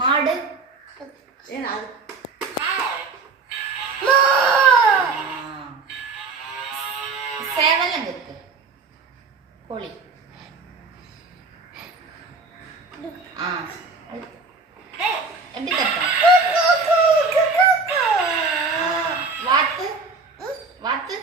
மாடு சேவல் அங்க இருக்கு. கோழி. எப்படி கத்தும்? வாத்து வாத்து.